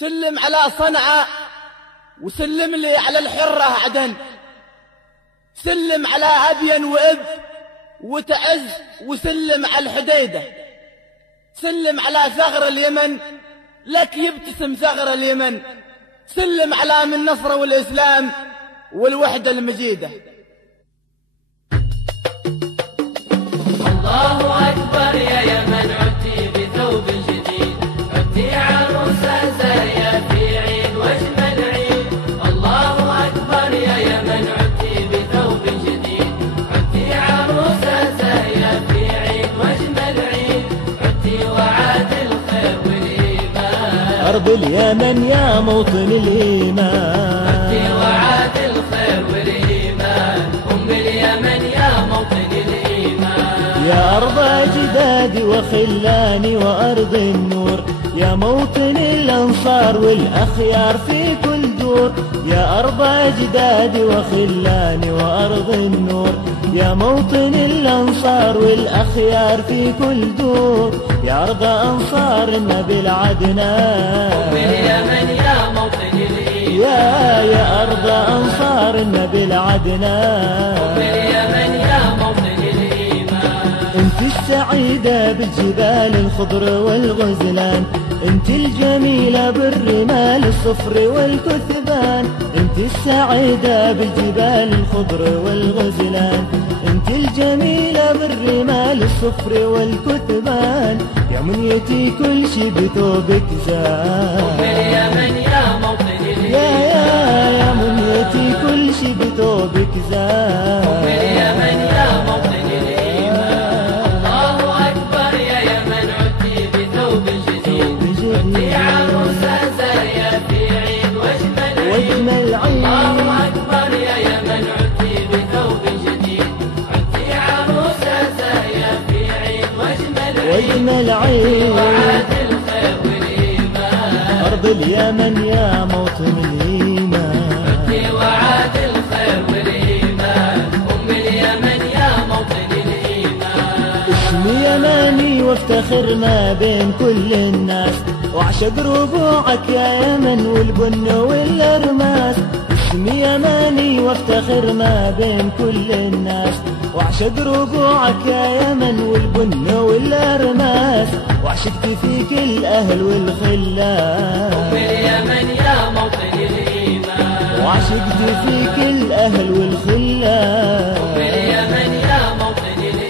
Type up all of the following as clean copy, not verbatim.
سلم على صنعاء وسلم لي على الحرة عدن، سلم على أبين وإب وتعز وسلم على الحديدة، سلم على ثغر اليمن لك يبتسم ثغر اليمن، سلم على من نصر والإسلام والوحدة المجيدة. الله أكبر يا يمن عدتي بثوب جديد، عدتي عروسة زاهية في عيد واجمل عيد. الله أكبر يا يمن عدتي بثوب جديد، عدتي عروسة زاهية في عيد واجمل عيد. عدتي وعاد الخير والإيمان، أرض اليمن يا موطن الإيمان. عدتي وعاد الخير والإيمان، أم اليمن يا موطن الإيمان. يا أرض أجدادي وخلاني وأرض النور، يا موطن الأنصار والأخيار في كل دور. يا أرض أجدادي وخلاني وأرض النور، يا موطن الأنصار والأخيار في كل دور. يا أرض أنصار النبي العدنان، أم اليمن يا موطن الإيمان. يا أرض أنصار النبي العدنان، أم اليمن يا موطن الإيمان. انت السعيدة بالجبال الخضر والغزلان، انت الجميلة بالرمال الصفر والكثبان. انت السعيدة بالجبال الخضر والغزلان، انت الجميلة بالرمال الصفر والكثبان. يا منيتي كل شي بثوبك زان، أم اليمن يا موطن الإيمان. يا منيتي كل شي بثوبك زان، أم اليمن يا موطن الإيمان. الله أكبر يا يمن عدتي بثوب جديد، عدتي عروسة زاهية في عيد واجمل عيد. الله أكبر يا يمن عدتي بثوب جديد، عدتي عروسة زاهية في عيد واجمل عيد. وعاد الخير والإيمان، أرض اليمن يا موطن الإيمان. عدتي وعاد الخير والإيمان، أم اليمن يا موطن الإيمان. اسمي يماني وافتخر ما بين كل الناس، واعشق ربوعك يا يمن والبن والأرماس. اسمي يماني وافتخر ما بين كل الناس، واعشق ربوعك يا يمن والبن والأرماس. وعشقت فيك الأهل والخلان، أم اليمن يا موطن الإيمان. وعشقت فيك الأهل والخلان. أم اليمن يا موطن الإيمان.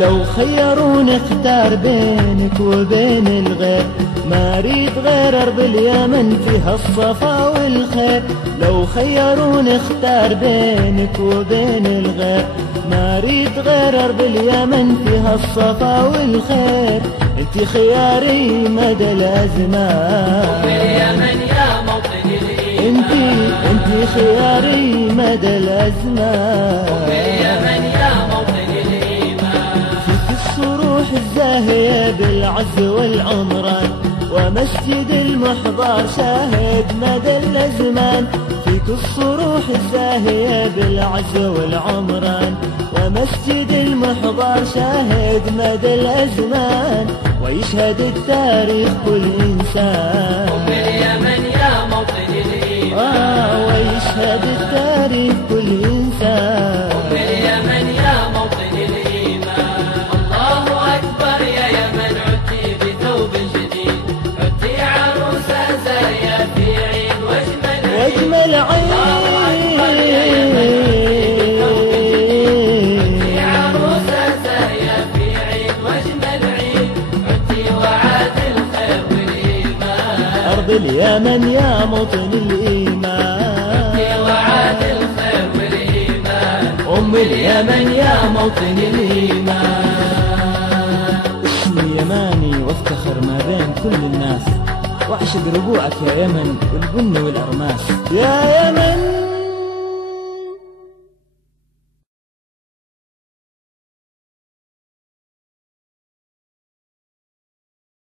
لو خيروني اختار بينك وبين الغير، ما اريد غير ارض اليمن فيها الصفا والخير. لو خيروني اختار بينك وبين الغير، ما اريد غير ارض اليمن فيها الصفا والخير. انت خياري مدى الازمان، أم اليمن يا موطن الإيمان. انت خياري مدى الازمان. أم اليمن يا موطن الإيمان. فيك الصروح الزاهية بالعز والعمران، ومسجد المحضار شاهد مدى الأزمان. فيك الصروح الزاهية بالعز والعمران، ومسجد المحضار شاهد مدى الأزمان. ويشهد التاريخ كل إنسان، أم اليمن يا موطن الإيمان. ويشهد التاريخ كل إنسان. أم اليمن يا موطن الإيمان. الله أكبر يا يمن عدتي بثوب جديد، عدتي عروسة زاهية في عيد واجمل عيد. الله أكبر يا يمن عدتي بثوب جديد، عدتي عروسة زاهية في عيد واجمل عيد. عدتي وعاد الخير والإيمان، أرض اليمن يا موطن الإيمان. عدتي وعاد الخير والإيمان، أم اليمن يا موطن الإيمان. اسمي يماني وافتخر ما بين كل الناس، واعشق ربوعك يا يمن والبن والأرماس. يا يمن